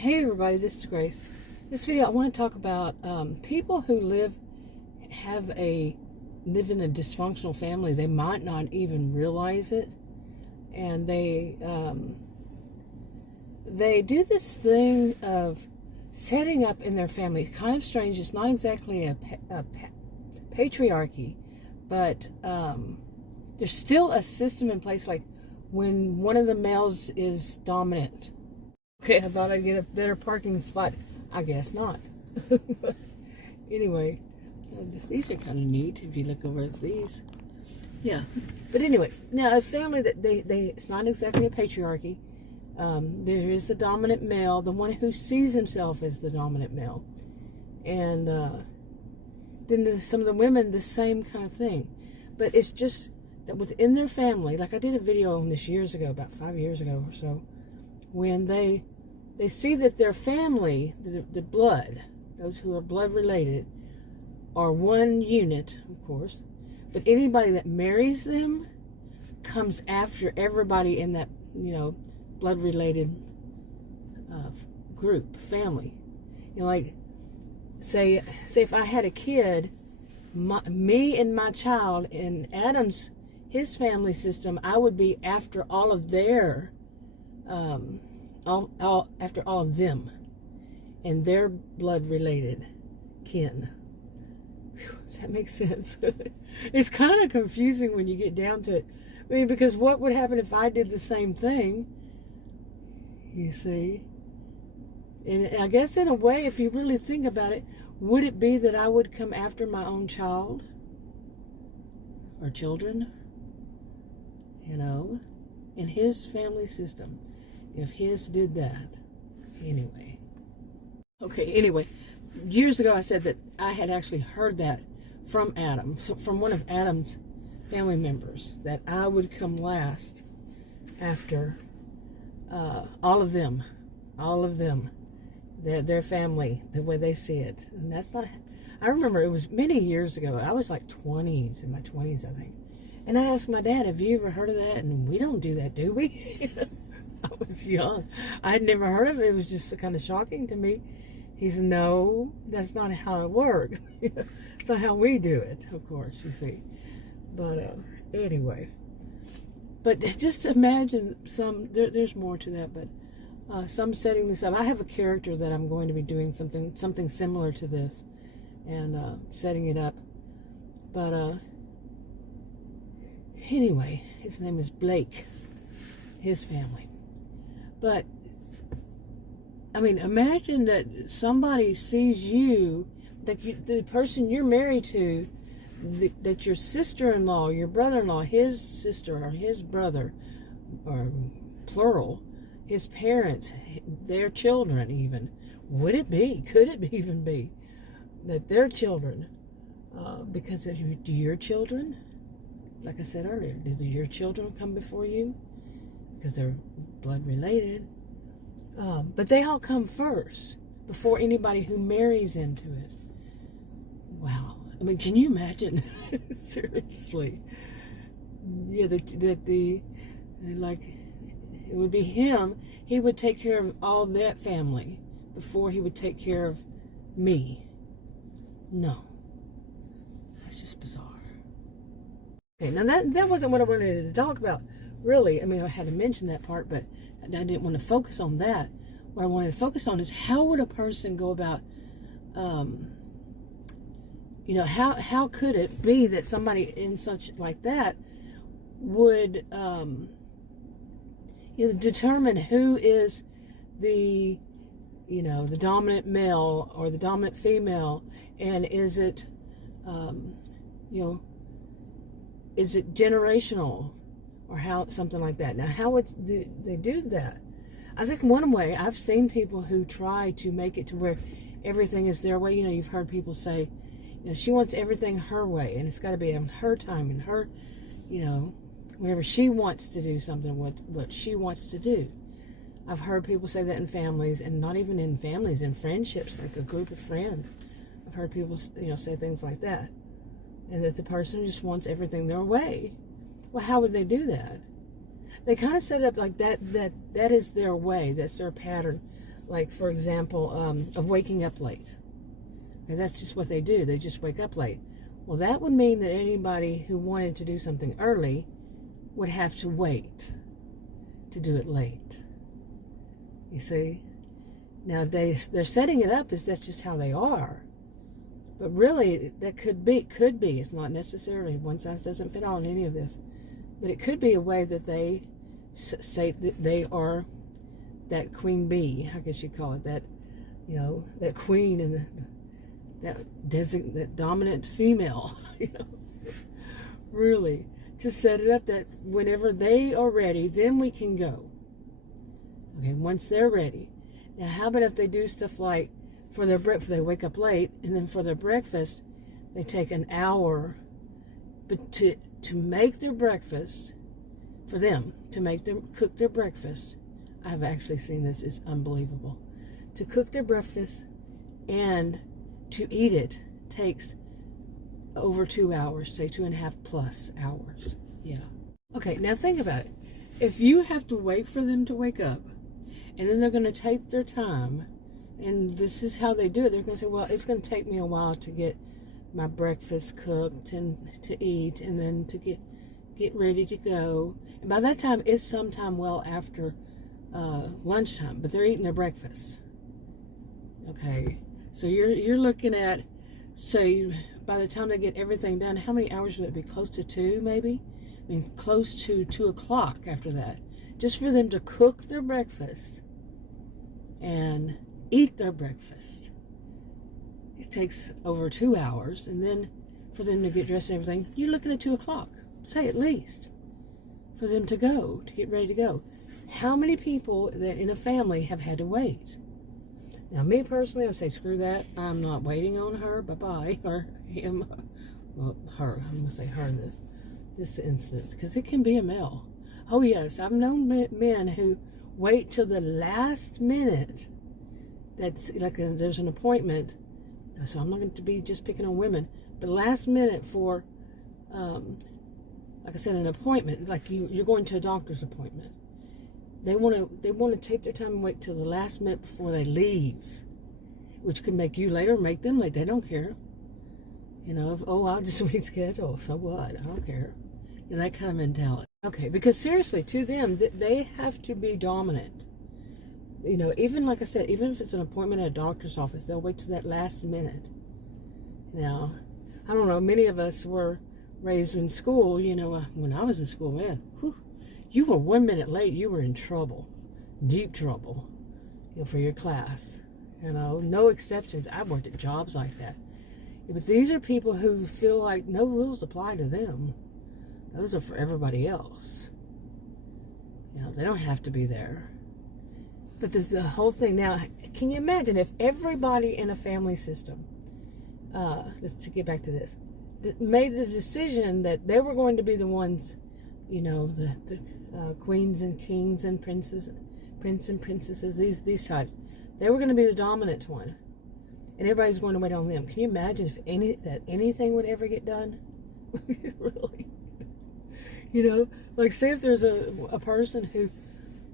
Hey everybody, this is Grace. This video I want to talk about people who live in a dysfunctional family. They might not even realize it, and they do this thing of setting up in their family. Kind of strange. It's not exactly a patriarchy, but there's still a system in place. Like when one of the males is dominant. Okay, I thought I'd get a better parking spot. I guess not. But anyway, these are kind of neat if you look over at these. Yeah, but anyway, now a family that it's not exactly a patriarchy. There is the dominant male, the one who sees himself as the dominant male, and then some of the women, the same kind of thing. But it's just that within their family, like I did a video on this years ago, about 5 years ago or so, when they see that their family, the blood, those who are blood related, are one unit, of course, but anybody that marries them comes after everybody in that, blood related group, family. Like, say if I had a kid, me and my child in his family system, I would be after all of their after all of them and their blood related kin. Whew, does that make sense? It's kind of confusing when you get down to it. I mean, because what would happen if I did the same thing? You see? And I guess in a way, if you really think about it, would it be that I would come after my own child or children? In his family system. If his did that. Anyway, years ago I said that I had actually heard that from Adam, from one of Adam's family members, that I would come last after all of them, their family, the way they see it. And that's not, I remember it was many years ago. I was like in my 20s, I think. And I asked my dad, have you ever heard of that? And we don't do that, do we? I was young. I had never heard of it. It was just kind of shocking to me. He said, no, that's not how it works. It's not how we do it, of course, you see. But anyway. But just imagine there's more to that, but some setting this up. I have a character that I'm going to be doing something similar to this and setting it up. But anyway, his name is Blake, his family. But, I mean, imagine that somebody sees you, that the person you're married to, that your sister-in-law, your brother-in-law, his sister or his brother, or plural, his parents, their children even, could it even be that their children, because of your children, like I said earlier, do your children come before you? Because they're blood related. But they all come first before anybody who marries into it. Wow. I mean, can you imagine? Seriously. Yeah, like, it would be him. He would take care of all that family before he would take care of me. No. That's just bizarre. Okay, now that wasn't what I wanted to talk about. Really, I mean, I had to mention that part, but I didn't want to focus on that. What I wanted to focus on is how would a person go about, how could it be that somebody in such like that would, determine who is the dominant male or the dominant female, and is it, is it generational? Or how, something like that. Now, how would they do that? I think one way, I've seen people who try to make it to where everything is their way. You've heard people say, she wants everything her way, and it's got to be on her time, and her, whenever she wants to do something, what she wants to do. I've heard people say that in families, and not even in families, in friendships, like a group of friends. I've heard people, say things like that. And that the person just wants everything their way. Well, how would they do that? They kind of set it up like that is their way, that's their pattern. like for example, of waking up late. And that's just what they do. They just wake up late. Well, that would mean that anybody who wanted to do something early would have to wait to do it late. You see? Now they're setting it up as that's just how they are. But really, that could be. It's not necessarily one size doesn't fit all in any of this. But it could be a way that they say that they are that queen bee, I guess you'd call it, that, you know, that queen and that dominant female, you know, really, to set it up that whenever they are ready, then we can go. Okay, once they're ready. Now, how about if they do stuff like for their breakfast, they wake up late, and then for their breakfast, they take an hour, but to make their breakfast, for them, to make them cook their breakfast. I've actually seen this, it's unbelievable. To cook their breakfast and to eat it takes over 2 hours, say 2.5 plus hours. Yeah. Okay, now think about it. If you have to wait for them to wake up, and then they're going to take their time, and this is how they do it, they're going to say, well, it's going to take me a while to get my breakfast cooked and to eat, and then to get ready to go. And by that time, it's sometime well after lunchtime, but they're eating their breakfast. Okay, so you're looking at, say, by the time they get everything done, how many hours would it be? Close to 2, maybe? I mean, close to 2 o'clock after that. Just for them to cook their breakfast and eat their breakfast. It takes over 2 hours, and then for them to get dressed and everything, you're looking at 2 o'clock, say at least, for them to go, to get ready to go. How many people that in a family have had to wait? Now, me personally, I would say, screw that. I'm not waiting on her. Bye-bye. Or him. Well, her. I'm going to say her in this instance. Because it can be a male. Oh, yes. I've known men who wait till the last minute. That's like there's an appointment. So I'm not going to be just picking on women. But last minute for, like I said, an appointment. Like you're going to a doctor's appointment. They want to take their time and wait till the last minute before they leave, which could make you late or make them late. They don't care. You know, I'll just reschedule. So what? I don't care. You know, that kind of mentality. Okay, because seriously, to them, they have to be dominant. You know, even like I said, even if it's an appointment at a doctor's office, they'll wait till that last minute. Now, I don't know, many of us were raised in school, you know, when I was in school, man, whew, you were 1 minute late, you were in trouble, deep trouble, you know, for your class. You know, no exceptions. I've worked at jobs like that. But these are people who feel like no rules apply to them. Those are for everybody else. You know, they don't have to be there. But the whole thing now, can you imagine if everybody in a family system, just to get back to this, made the decision that they were going to be the ones, you know, the queens and kings and prince and princesses, these types, they were going to be the dominant one, and everybody's going to wait on them. Can you imagine if anything would ever get done? Really? You know, like say if there's a person who,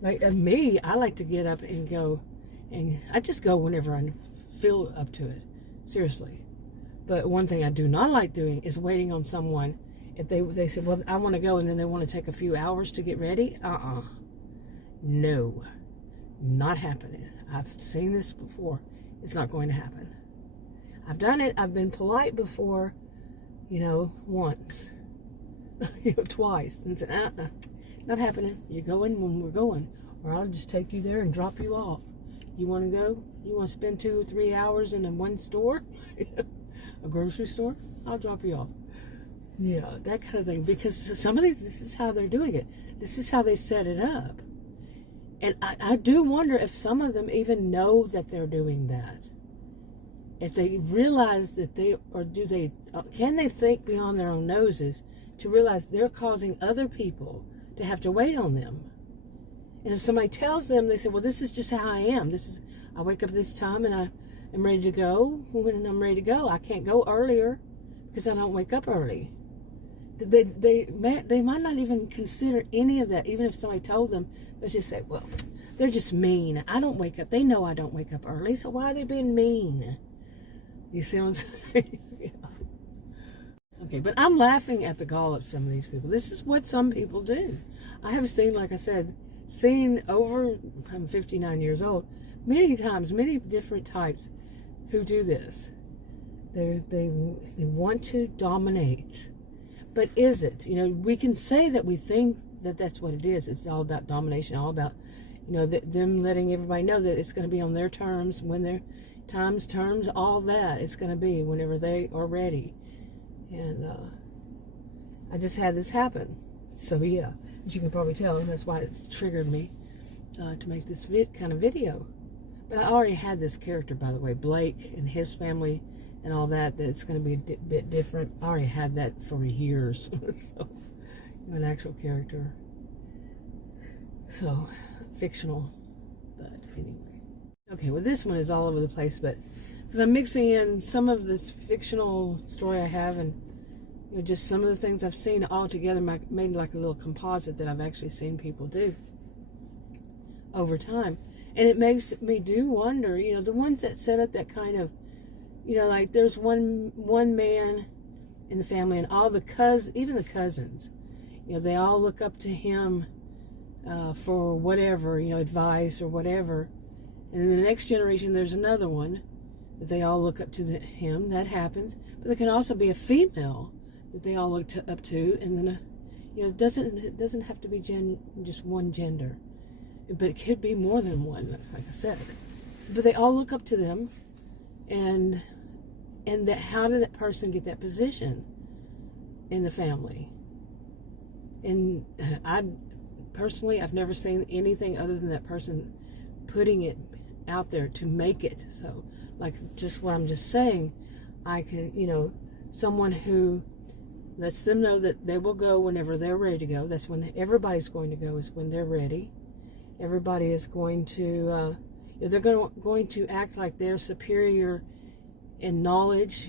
like me, I like to get up and go, and I just go whenever I feel up to it, seriously. But one thing I do not like doing is waiting on someone. If they say, well, I want to go, and then they want to take a few hours to get ready, no, not happening. I've seen this before. It's not going to happen. I've done it. I've been polite before, you know, once, you know, twice, and said, not happening. You're going when we're going, or I'll just take you there and drop you off. You want to go? You want to spend 2 or 3 hours in one store, a grocery store? I'll drop you off. Yeah, that kind of thing. Because some of these, this is how they're doing it. This is how they set it up. And I do wonder if some of them even know that they're doing that. If they realize that can they think beyond their own noses to realize they're causing other people to have to wait on them? And if somebody tells them, they say, well, this is just how I am. I wake up this time and I am ready to go. When I'm ready to go, I can't go earlier because I don't wake up early. They might not even consider any of that. Even if somebody told them, they'll just say, well, they're just mean. I don't wake up. They know I don't wake up early, so why are they being mean? You see what I'm saying? Yeah. Okay, but I'm laughing at the gall of some of these people. This is what some people do. I have seen, like I said, I'm 59 years old, many times, many different types who do this. They want to dominate. But is it? We can say that we think that that's what it is. It's all about domination, all about, them letting everybody know that it's going to be on their terms, when their terms, all that. It's going to be whenever they are ready. And I just had this happen. So yeah, as you can probably tell, and that's why it's triggered me to make this kind of video. But I already had this character, by the way, Blake and his family and all that it's going to be a bit different. I already had that for years. So, an actual character. So, fictional. But anyway. Okay, well this one is all over the place, but because I'm mixing in some of this fictional story I have and just some of the things I've seen all together, made like a little composite that I've actually seen people do over time. And it makes me do wonder, the ones that set up that kind of, like there's one man in the family and all even the cousins, they all look up to him for whatever, advice or whatever. And in the next generation, there's another one that they all look up to him. That happens. But there can also be a female that they all look up to. And then, it doesn't have to be just one gender. But it could be more than one, like I said. But they all look up to them. And how did that person get that position in the family? And I've never seen anything other than that person putting it out there to make it. So, like just what I'm just saying, I can, someone who lets them know that they will go whenever they're ready to go. That's when everybody's going to go, is when they're ready. Everybody is going to, they're going to act like they're superior in knowledge.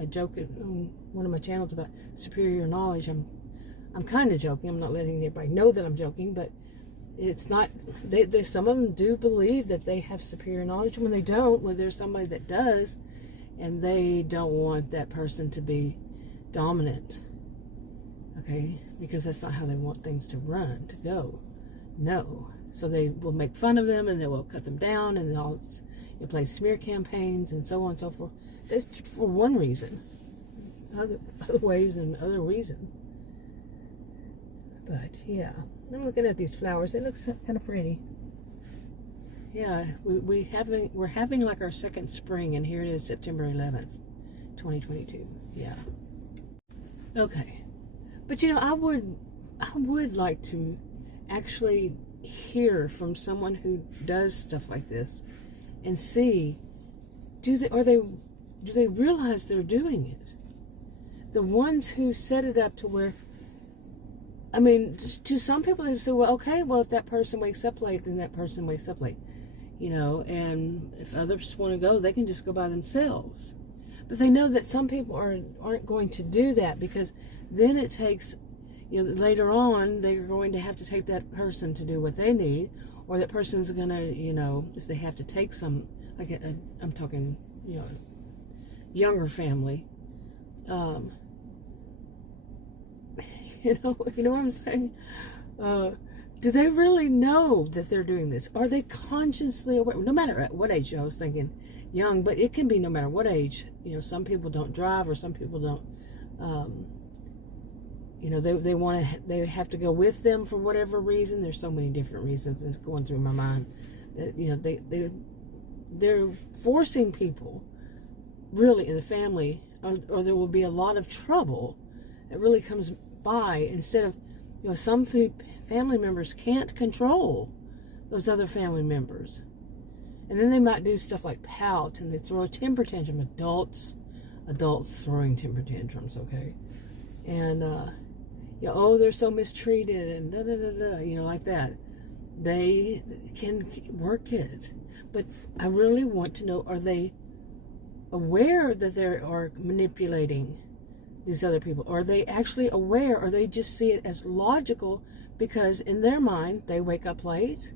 I joke on one of my channels about superior knowledge. I'm kind of joking. I'm not letting anybody know that I'm joking, but it's not. Some of them do believe that they have superior knowledge. When they don't, when there's somebody that does, and they don't want that person to be dominant. Okay, because that's not how they want things to go. No, so they will make fun of them and they will cut them down and they'll play smear campaigns and so on and so forth. That's for one reason. Other ways and other reasons. But yeah, I'm looking at these flowers. They look kind of pretty. Yeah, we're having like our second spring, and here it is, September 11th, 2022. Yeah. Okay, but I would like to actually hear from someone who does stuff like this and see, do they realize they're doing it? The ones who set it up to where, to some people they say, well, okay, well, if that person wakes up late, then that person wakes up late, and if others want to go, they can just go by themselves. But they know that some people aren't going to do that, because then it takes, later on, they're going to have to take that person to do what they need, or that person's going to, if they have to take some, like I'm talking, younger family, you know what I'm saying? Do they really know that they're doing this? Are they consciously aware? No matter at what age, I was thinking young, but it can be no matter what age. Some people don't drive, or some people don't, they have to go with them for whatever reason. There's so many different reasons that's going through my mind that, they're forcing people really in the family, or there will be a lot of trouble that really comes by, instead of, some family members can't control those other family members. And then they might do stuff like pout, and they throw a temper tantrum. Adults throwing temper tantrums, okay? And, they're so mistreated, and da-da-da-da, like that. They can work it. But I really want to know, are they aware that they are manipulating these other people? Are they actually aware, or they just see it as logical because in their mind they wake up late,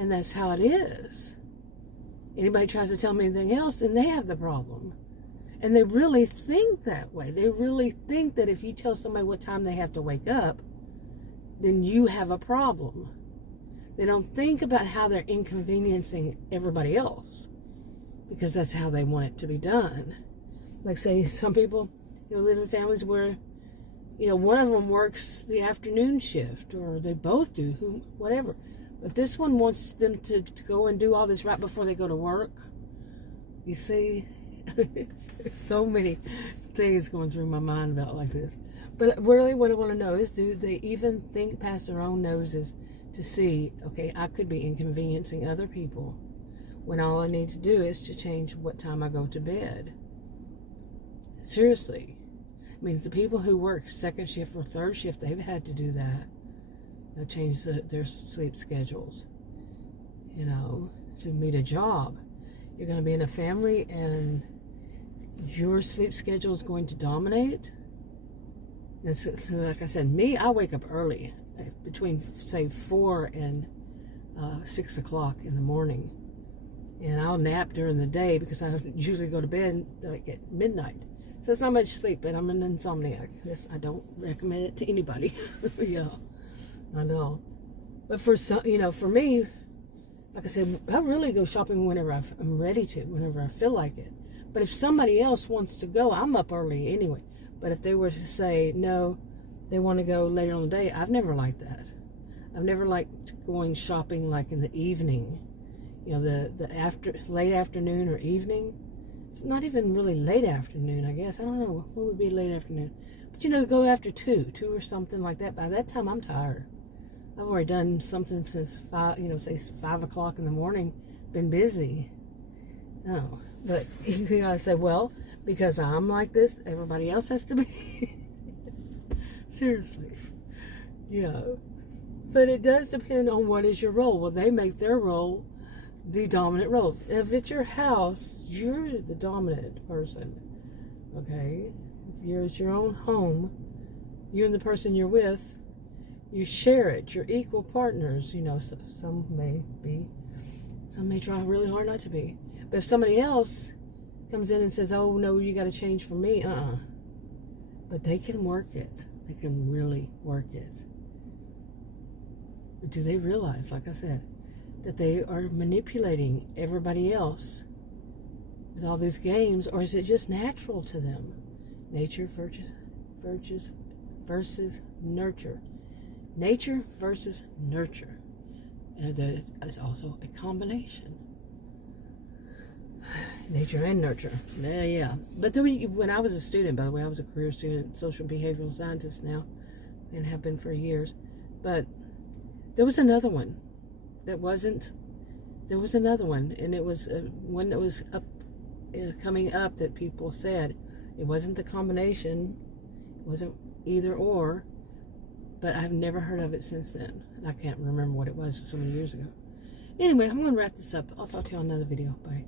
And that's how it is. Anybody tries to tell me anything else, then they have the problem. And they really think that way. They really think that if you tell somebody what time they have to wake up, then you have a problem. They don't think about how they're inconveniencing everybody else, because that's how they want it to be done. Like, say, some people, live in families where, one of them works the afternoon shift, or they both do, whatever. But this one wants them to go and do all this right before they go to work. You see, so many things going through my mind about like this. But really what I want to know is, do they even think past their own noses to see, okay, I could be inconveniencing other people when all I need to do is to change what time I go to bed? Seriously. I mean, the people who work second shift or third shift, they've had to do that. Change their sleep schedules, to meet a job. You're going to be in a family and your sleep schedule is going to dominate. And so like I said, I wake up early, between, say, 4 and 6 o'clock in the morning. And I'll nap during the day because I usually go to bed like at midnight. So it's not much sleep, but I'm an insomniac. I don't recommend it to anybody. Yeah. I know. But for some, for me, like I said, I really go shopping whenever I'm ready to, whenever I feel like it. But if somebody else wants to go, I'm up early anyway. But if they were to say, no, they want to go later on the day, I've never liked that. I've never liked going shopping like in the evening. The late afternoon or evening. It's not even really late afternoon, I guess. I don't know. What would be late afternoon? But, go after 2 or something like that. By that time, I'm tired. I've already done something since 5, say 5 o'clock in the morning, been busy. No, but you gotta say, well, because I'm like this, everybody else has to be. Seriously. Yeah. But it does depend on what is your role. Well, they make their role the dominant role. If it's your house, you're the dominant person. Okay? If it's your own home, you and the person you're with, you share it. You're equal partners. Some may try really hard not to be. But if somebody else comes in and says, oh, no, you got to change for me, But they can work it. They can really work it. But do they realize, like I said, that they are manipulating everybody else with all these games, or is it just natural to them? Nature versus nurture. Nature versus nurture. And there's also a combination. Nature and nurture. Yeah. But when I was a student, by the way, I was a career student, social behavioral scientist now, and have been for years. But there was another one that wasn't. There was another one, and it was one that was coming up that people said it wasn't the combination, it wasn't either or. But I've never heard of it since then. I can't remember what it was so many years ago. Anyway, I'm going to wrap this up. I'll talk to you on another video. Bye.